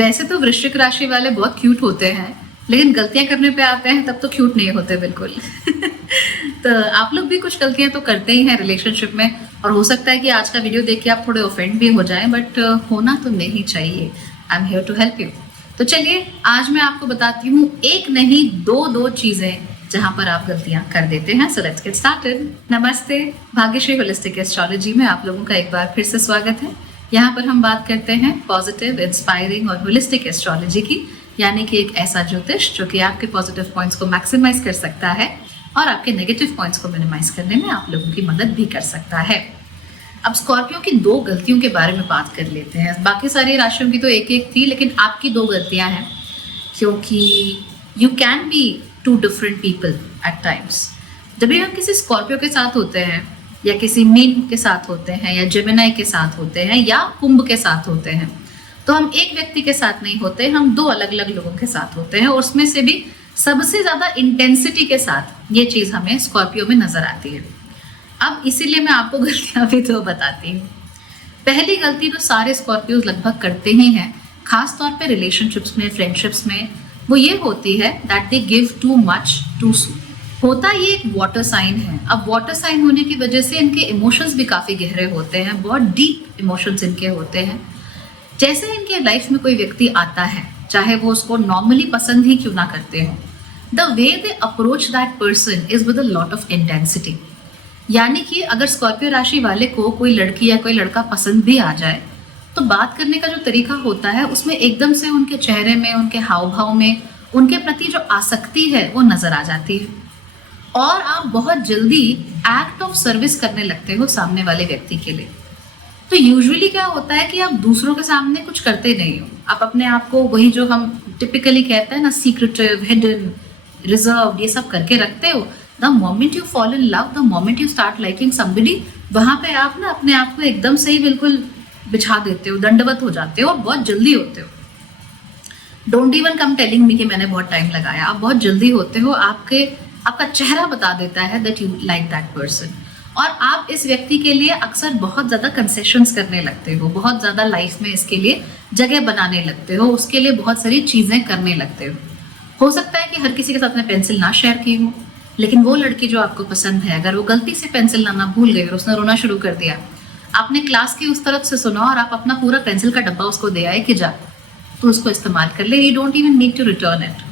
वैसे तो वृश्चिक राशि वाले बहुत क्यूट होते हैं, लेकिन गलतियां करने पे आते हैं तब तो क्यूट नहीं होते बिल्कुल। तो आप लोग भी कुछ गलतियां तो करते ही हैं रिलेशनशिप में, और हो सकता है कि आज का वीडियो देख के आप थोड़े ऑफेंड भी हो जाएं, बट होना तो नहीं चाहिए। I am here to help you. तो चलिए आज मैं आपको बताती हूँ एक नहीं दो चीजें जहां पर आप गलतियां कर देते हैं। So let's get started. नमस्ते, भाग्यश्री होलिस्टिक एस्ट्रोलॉजी में आप लोगों का एक बार फिर से स्वागत है। यहाँ पर हम बात करते हैं पॉजिटिव, इंस्पायरिंग और होलिस्टिक एस्ट्रोलॉजी की, यानी कि एक ऐसा ज्योतिष जो कि आपके पॉजिटिव पॉइंट्स को मैक्सिमाइज कर सकता है और आपके नेगेटिव पॉइंट्स को मिनिमाइज करने में आप लोगों की मदद भी कर सकता है। अब स्कॉर्पियो की 2 गलतियों के बारे में बात कर लेते हैं। बाकी सारी राशियों की तो एक एक थी, लेकिन आपकी 2 गलतियां हैं, क्योंकि you can be 2 different people at times. जब भी हम किसी स्कॉर्पियो के साथ होते हैं या किसी मीन के साथ होते हैं या जेमिनाई के साथ होते हैं या कुंभ के साथ होते हैं, तो हम एक व्यक्ति के साथ नहीं होते, हम 2 अलग अलग लोगों के साथ होते हैं, और उसमें से भी सबसे ज्यादा इंटेंसिटी के साथ ये चीज हमें स्कॉर्पियो में नजर आती है। अब इसीलिए मैं आपको गलतियां भी 2 बताती हूँ। पहली गलती तो सारे स्कॉर्पियोज लगभग करते ही हैं, खास तौर पे रिलेशनशिप्स में, फ्रेंडशिप्स में, वो ये होती है that they give too much too soon. होता ये एक वाटर साइन है। अब वाटर साइन होने की वजह से इनके इमोशंस भी काफी गहरे होते हैं, बहुत डीप इमोशंस इनके होते हैं। जैसे इनके लाइफ में कोई व्यक्ति आता है, चाहे वो उसको नॉर्मली पसंद ही क्यों ना करते हो, the way they approach that person is with a lot of intensity. यानी कि अगर स्कॉर्पियो राशि वाले को कोई लड़की या कोई लड़का पसंद भी आ जाए, तो बात करने का जो तरीका होता है उसमें एकदम से उनके चेहरे में, उनके हाव भाव में उनके प्रति जो आसक्ति है वो नजर आ जाती है, और आप बहुत जल्दी एक्ट ऑफ सर्विस करने लगते हो सामने वाले व्यक्ति के लिए। तो यूजुअली क्या होता है कि आप दूसरों के सामने कुछ करते नहीं हो, आप अपने आप को वही जो हम टिपिकली कहते हैं ना, सीक्रेटिव, हिडन, रिजर्व, ये सब करके रखते हो। The moment you fall in love, the moment you start liking somebody, वहां पे आप ना अपने आप को एकदम से ही बिल्कुल बिछा देते हो, दंडवत हो जाते हो और बहुत जल्दी होते हो। Don't even come telling me कि मैंने बहुत टाइम लगाया, आप बहुत जल्दी होते हो। आपका चेहरा बता देता है that you like that person, और आप इस व्यक्ति के लिए अक्सर बहुत ज़्यादा कंसेशंस करने लगते हो, बहुत ज़्यादा लाइफ में इसके लिए जगह बनाने लगते हो, उसके लिए बहुत सारी चीज़ें करने लगते हो सकता है कि हर किसी के साथ में पेंसिल ना शेयर की हो, लेकिन वो लड़की जो आपको पसंद है, अगर वो गलती से पेंसिल लाना भूल गई और उसने रोना शुरू कर दिया, आपने क्लास की उस तरफ से सुना और आप अपना पूरा पेंसिल का डब्बा उसको दे आए कि जा तो उसको इस्तेमाल कर ले, you don't even need to return it.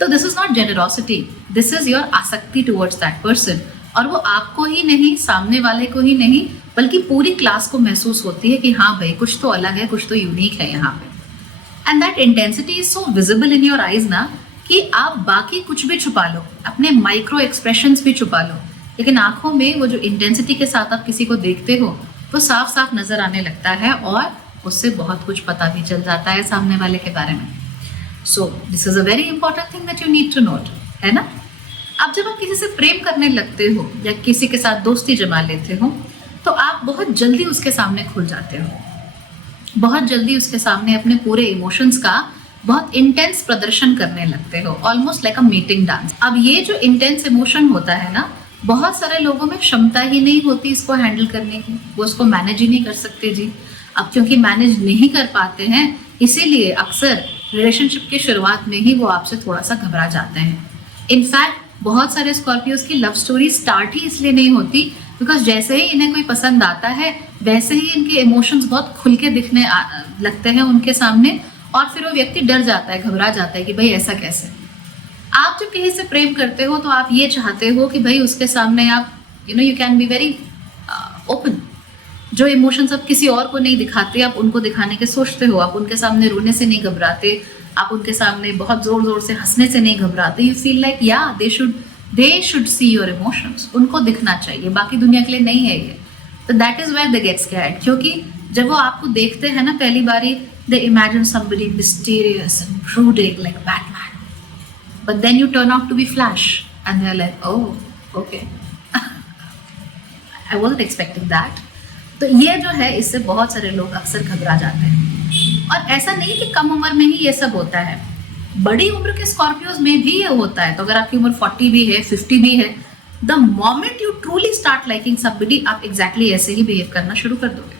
तो this is not generosity, this is your आसक्ति टुवर्ड्स दैट पर्सन, और वो आपको ही नहीं, सामने वाले को ही नहीं, बल्कि पूरी क्लास को महसूस होती है कि हाँ भाई कुछ तो अलग है, कुछ तो यूनिक है यहाँ पे। And that intensity is so visible in your eyes ना, कि आप बाकी कुछ भी छुपा लो, अपने माइक्रो एक्सप्रेशंस भी छुपा लो, लेकिन आंखों में वो जो इंटेंसिटी के साथ आप किसी को देखते हो वो साफ साफ नजर आने लगता है, और उससे बहुत कुछ पता भी चल जाता है सामने वाले के बारे में। So this is a very important thing that you need to note, है ना। अब जब आप किसी से प्रेम करने लगते हो या किसी के साथ दोस्ती जमा लेते हो, तो आप बहुत जल्दी उसके सामने खुल जाते हो, बहुत जल्दी उसके सामने अपने पूरे इमोशंस का बहुत इंटेंस प्रदर्शन करने लगते हो, almost like a meeting dance. अब ये जो इंटेंस इमोशन होता है ना, बहुत सारे लोगों में क्षमता ही नहीं होती इसको हैंडल करने की, वो उसको मैनेज ही नहीं कर सकते जी। अब क्योंकि मैनेज नहीं कर पाते हैं, इसीलिए अक्सर रिलेशनशिप की शुरुआत में ही वो आपसे थोड़ा सा घबरा जाते हैं। इनफैक्ट बहुत सारे स्कॉर्पियोज की लव स्टोरी स्टार्ट ही इसलिए नहीं होती बिकॉज जैसे ही इन्हें कोई पसंद आता है, वैसे ही इनके इमोशंस बहुत खुल के दिखने लगते हैं उनके सामने, और फिर वो व्यक्ति डर जाता है, घबरा जाता है कि भाई ऐसा कैसे। आप जब किसी से प्रेम करते हो तो आप ये चाहते हो कि भाई उसके सामने आप you can be very open, जो इमोशंस आप किसी और को नहीं दिखाते आप उनको दिखाने के सोचते हो, आप उनके सामने रोने से नहीं घबराते, आप उनके सामने बहुत जोर जोर से हंसने से नहीं घबराते। यू फील लाइक या they should see your emotions, उनको दिखना चाहिए, बाकी दुनिया के लिए नहीं है ये। तो that is where they get scared, क्योंकि जब वो आपको देखते हैं ना पहली बारी, they imagine somebody mysterious and brooding like Batman, but then you turn out to be Flash and they are like oh okay, I wasn't expecting that. तो ये जो है, इससे बहुत सारे लोग अक्सर घबरा जाते हैं, और ऐसा नहीं कि कम उम्र में ही ये सब होता है, बड़ी उम्र के स्कॉर्पियोज में भी ये होता है। तो अगर आपकी उम्र 40 भी है, 50 भी है, the moment you truly start liking somebody, आप एग्जैक्टली ऐसे ही बिहेव करना शुरू कर दोगे,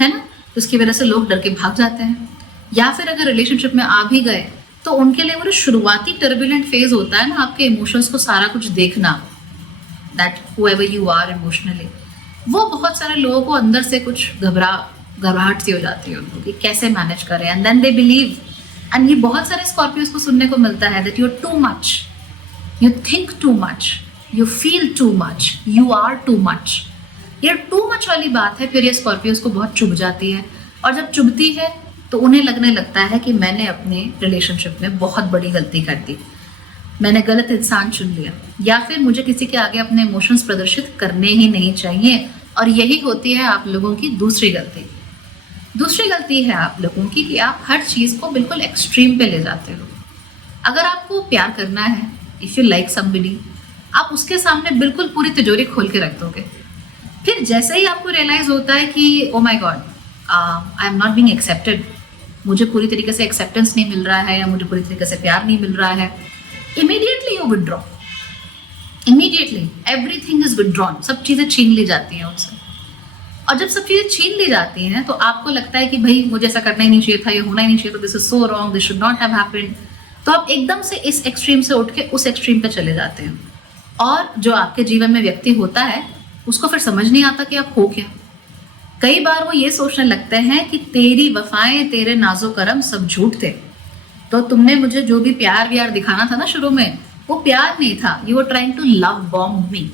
है ना। उसकी वजह से लोग डर के भाग जाते हैं, या फिर अगर रिलेशनशिप में आ भी गए तो उनके लिए वो जो शुरुआती टर्बुलेंट फेज होता है ना, आपके इमोशंस को सारा कुछ देखना, that whoever you are emotionally, वो बहुत सारे लोगों को अंदर से कुछ घबराहट सी हो जाती है उनको कि कैसे मैनेज करें, and then they believe, and ये बहुत सारे स्कॉर्पियोज को सुनने को मिलता है that you are too much, you think too much, you feel too much, you are too much. ये टू मच वाली बात है, फिर ये स्कॉर्पियोज को बहुत चुभ जाती है, और जब चुभती है तो उन्हें लगने लगता है कि मैंने अपने रिलेशनशिप में बहुत बड़ी गलती कर दी, मैंने गलत इंसान चुन लिया, या फिर मुझे किसी के आगे अपने इमोशंस प्रदर्शित करने ही नहीं चाहिए। और यही होती है आप लोगों की दूसरी गलती। दूसरी गलती है आप लोगों की कि आप हर चीज़ को बिल्कुल एक्सट्रीम पे ले जाते हो। अगर आपको प्यार करना है, इफ़ यू लाइक समबडी, आप उसके सामने बिल्कुल पूरी तिजोरी खोल के रख दोगे। फिर जैसे ही आपको रियलाइज होता है कि oh my god, I am not being accepted, मुझे पूरी तरीके से एक्सेप्टेंस नहीं मिल रहा है या मुझे पूरी तरीके से प्यार नहीं मिल रहा है, immediately you withdraw, immediately everything is withdrawn, सब चीज़ें छीन ली जाती हैं उनसे। और जब सब चीज़ें छीन ली जाती हैं तो आपको लगता है कि भाई मुझे ऐसा करना ही नहीं चाहिए था, ये होना ही नहीं चाहिए था, this is so wrong, this should not have happened. तो आप एकदम से इस एक्सट्रीम से उठ के उस एक्सट्रीम पे चले जाते हैं, और जो आपके जीवन में व्यक्ति होता है उसको फिर समझ नहीं आता कि आप हो क्या। कई बार वो ये सोचने लगते हैं कि तेरी वफाएं, तेरे नाजो करम सब झूठ थे, तो तुमने मुझे जो भी प्यार व्यार दिखाना था ना शुरू में, वो प्यार नहीं था, you were trying to love bomb me,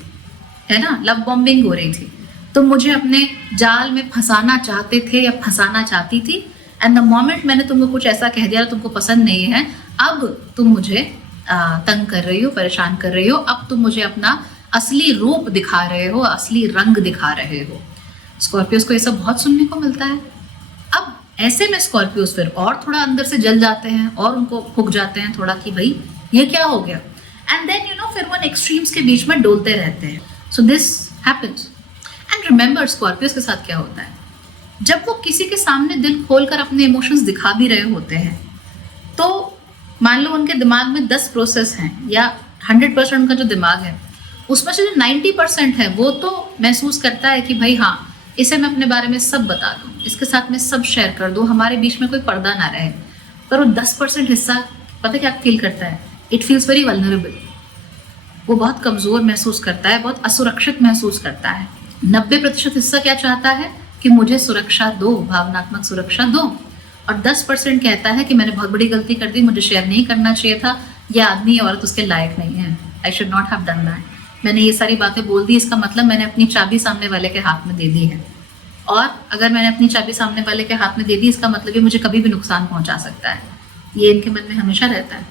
है ना, लव बॉम्बिंग हो रही थी, तुम मुझे अपने जाल में फंसाना चाहते थे या फंसाना चाहती थी, एंड द मोमेंट मैंने तुमको कुछ ऐसा कह दिया तुमको पसंद नहीं है, अब तुम मुझे तंग कर रही हो, परेशान कर रही हो, अब तुम मुझे अपना असली रूप दिखा रहे हो, असली रंग दिखा रहे हो। स्कॉर्पियोज को ये सब बहुत सुनने को मिलता है। अब ऐसे में स्कॉर्पियोज फिर और थोड़ा अंदर से जल जाते हैं और उनको फूक जाते हैं थोड़ा कि भाई ये क्या हो गया, एंड देन यू नो फिर वो एक्सट्रीम्स के बीच में डोलते रहते हैं। So this happens, and remember Scorpios के साथ क्या होता है, जब वो किसी के सामने दिल खोलकर अपने इमोशंस दिखा भी रहे होते हैं, तो मान लो उनके दिमाग में 10 प्रोसेस हैं या 100% उनका जो दिमाग है उसमें से जो 90% है वो तो महसूस करता है कि भाई हाँ, इसे मैं अपने बारे में सब बता दूँ, इसके साथ में सब शेयर कर दूँ, हमारे बीच में कोई पर्दा ना रहे। पर वो 10% हिस्सा पता क्या फील करता है, इट फील्स वेरी वल्नरेबल, वो बहुत कमज़ोर महसूस करता है, बहुत असुरक्षित महसूस करता है। 90% हिस्सा क्या चाहता है कि मुझे सुरक्षा दो, भावनात्मक सुरक्षा दो, और 10% कहता है कि मैंने बहुत बड़ी गलती कर दी, मुझे शेयर नहीं करना चाहिए था, यह आदमी या औरत उसके लायक नहीं है, I should not have done that, मैंने ये सारी बातें बोल दी, इसका मतलब मैंने अपनी चाबी सामने वाले के हाथ में दे दी है, और अगर मैंने अपनी चाबी सामने वाले के हाथ में दे दी इसका मतलब ये मुझे कभी भी नुकसान पहुंचा सकता है, ये इनके मन में हमेशा रहता है।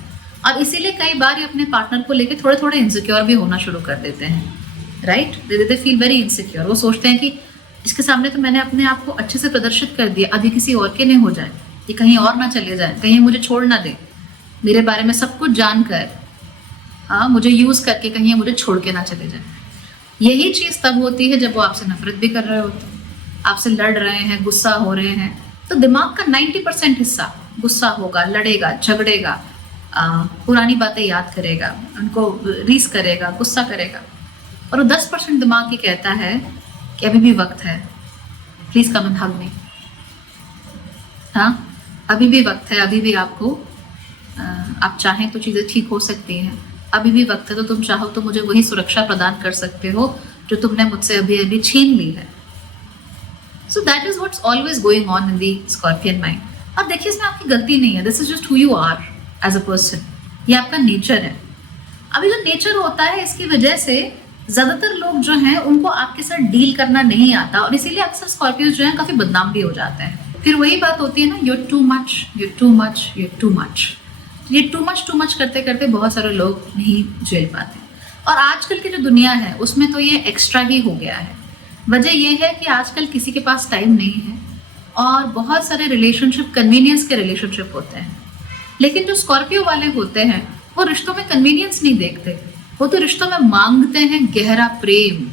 और इसीलिए कई बार ये अपने पार्टनर को लेकर थोड़े थोड़े इनसिक्योर भी होना शुरू कर देते हैं, right, they feel very insecure. वो सोचते हैं कि इसके सामने तो मैंने अपने आप को अच्छे से प्रदर्शित कर दिया, अभी किसी और के नहीं हो जाए, ये कहीं और ना चले जाए, कहीं मुझे छोड़ ना दे, मेरे बारे में सब कुछ जानकर हाँ मुझे यूज़ करके कहीं मुझे छोड़ के ना चले जाए। यही चीज़ तब होती है जब वो आपसे नफरत भी कर रहे होते हैं, आपसे लड़ रहे हैं, गुस्सा हो रहे हैं, तो दिमाग का 90% हिस्सा गुस्सा होगा, लड़ेगा, झगड़ेगा, पुरानी बातें याद करेगा, उनको रीस करेगा, गुस्सा करेगा, और वो 10% दिमाग ही कहता है कि अभी भी वक्त है, प्लीज़ कम एंड हग मी, हाँ अभी भी वक्त है, अभी भी आपको आप चाहें तो चीज़ें ठीक हो सकती हैं, अभी भी वक्त है, तो तुम चाहो तो मुझे वही सुरक्षा प्रदान कर सकते हो जो तुमने मुझसे अभी अभी छीन ली है। So that is what's always going on in the scorpion mind. अब देखिए इसमें आपकी गलती नहीं है, this is just who you are as a person, ये आपका नेचर है। अभी जो नेचर होता है इसकी वजह से ज़्यादातर लोग जो हैं उनको आपके साथ डील करना नहीं आता, और इसीलिए अक्सर स्कॉर्पियोज जो हैं काफ़ी बदनाम भी हो जाते हैं। फिर वही बात होती है ना, you're too much, you're too much, you're too much। ये टू मच करते करते बहुत सारे लोग नहीं झेल पाते, और आजकल की जो दुनिया है उसमें तो ये एक्स्ट्रा ही हो गया है। वजह ये है कि आजकल किसी के पास टाइम नहीं है, और बहुत सारे रिलेशनशिप कन्वीनियंस के रिलेशनशिप होते हैं, लेकिन जो स्कॉर्पियो वाले होते हैं वो रिश्तों में कन्वीनियंस नहीं देखते, वो तो रिश्तों में मांगते हैं गहरा प्रेम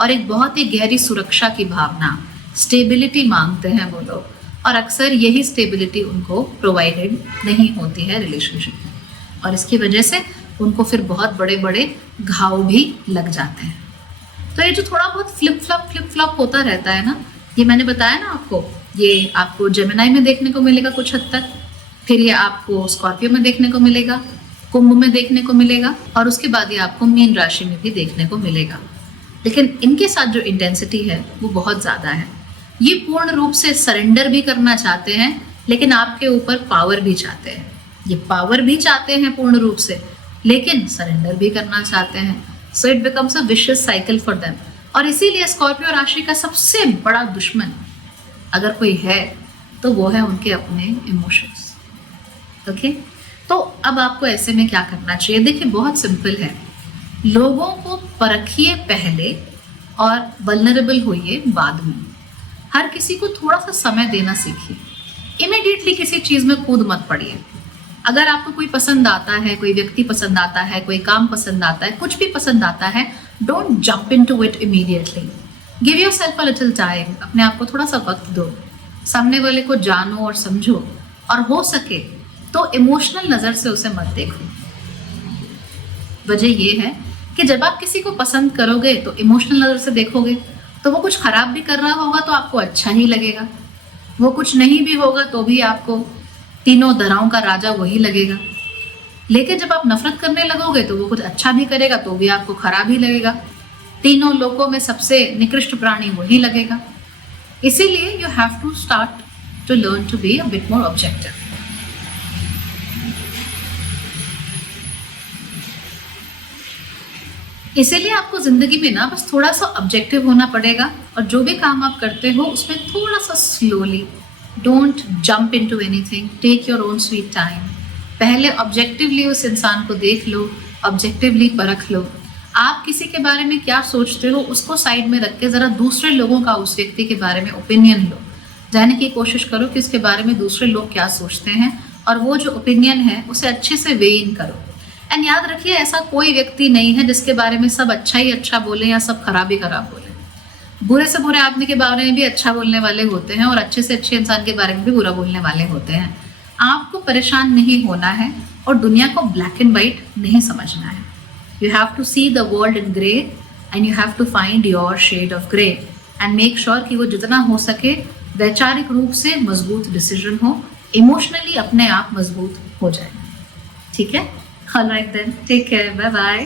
और एक बहुत ही गहरी सुरक्षा की भावना, स्टेबिलिटी मांगते हैं वो लोग, और अक्सर यही स्टेबिलिटी उनको प्रोवाइडेड नहीं होती है रिलेशनशिप में, और इसकी वजह से उनको फिर बहुत बड़े बड़े घाव भी लग जाते हैं। तो ये जो थोड़ा बहुत फ्लिप फ्लॉप होता रहता है ना, ये मैंने बताया ना आपको ये आपको जेमिनी में देखने को मिलेगा कुछ हद तक, फिर ये आपको स्कॉर्पियो में देखने को मिलेगा, कुंभ में देखने को मिलेगा, और उसके बाद ये आपको मीन राशि में भी देखने को मिलेगा। लेकिन इनके साथ जो इंटेंसिटी है वो बहुत ज़्यादा है। ये पूर्ण रूप से सरेंडर भी करना चाहते हैं, लेकिन आपके ऊपर पावर भी चाहते हैं। ये पावर भी चाहते हैं पूर्ण रूप से, लेकिन सरेंडर भी करना चाहते हैं। So it becomes a vicious cycle for them. और इसीलिए स्कॉर्पियो राशि का सबसे बड़ा दुश्मन अगर कोई है तो वो है उनके अपने इमोशंस। ओके, तो अब आपको ऐसे में क्या करना चाहिए? देखिए, बहुत सिंपल है। लोगों को परखिए पहले और वल्नरेबल होइए बाद में। हर किसी को थोड़ा सा समय देना सीखिए। इमीडिएटली किसी चीज़ में कूद मत पड़िए। अगर आपको कोई पसंद आता है, कोई व्यक्ति पसंद आता है, कोई काम पसंद आता है, कुछ भी पसंद आता है, don't jump into it immediately. Give yourself a little time. अपने आप को थोड़ा सा वक्त दो, सामने वाले को जानो और समझो, और हो सके तो इमोशनल नज़र से उसे मत देखो। वजह ये है कि जब आप किसी को पसंद करोगे तो इमोशनल नज़र से देखोगे तो वो कुछ खराब भी कर रहा होगा तो आपको अच्छा ही लगेगा, वो कुछ नहीं भी होगा तो भी आपको तीनों दराओं का राजा वही लगेगा। लेकिन जब आप नफरत करने लगोगे तो वो कुछ अच्छा भी करेगा तो भी आपको खराब ही लगेगा। तीनों लोगों में सबसे निकृष्ट प्राणी वही लगेगा। इसीलिए you have to start to learn to be a bit more objective. इसीलिए आपको जिंदगी में ना बस थोड़ा सा ऑब्जेक्टिव होना पड़ेगा, और जो भी काम आप करते हो उसमें थोड़ा सा slowly, don't jump into anything, take your own sweet time. पहले ऑब्जेक्टिवली उस इंसान को देख लो, ऑब्जेक्टिवली परख लो। आप किसी के बारे में क्या सोचते हो उसको साइड में रख के ज़रा दूसरे लोगों का उस व्यक्ति के बारे में ओपिनियन लो। जानने की कोशिश करो कि उसके बारे में दूसरे लोग क्या सोचते हैं, और वो जो ओपिनियन है उसे अच्छे से वे इन करो। एंड याद रखिए, ऐसा कोई व्यक्ति नहीं है जिसके बारे में सब अच्छा ही अच्छा बोले या सब खराब ही खराब बोले। बुरे से बुरे आदमी के बारे में भी अच्छा बोलने वाले होते हैं, और अच्छे से अच्छे इंसान के बारे में भी बुरा बोलने वाले होते हैं। आपको परेशान नहीं होना है और दुनिया को ब्लैक एंड वाइट नहीं समझना है। You have to see the world in grey and you have to find your shade of grey, and make sure कि वो जितना हो सके वैचारिक रूप से मजबूत डिसीजन हो, इमोशनली अपने आप मजबूत हो जाए। ठीक है? All right then, take care, bye bye.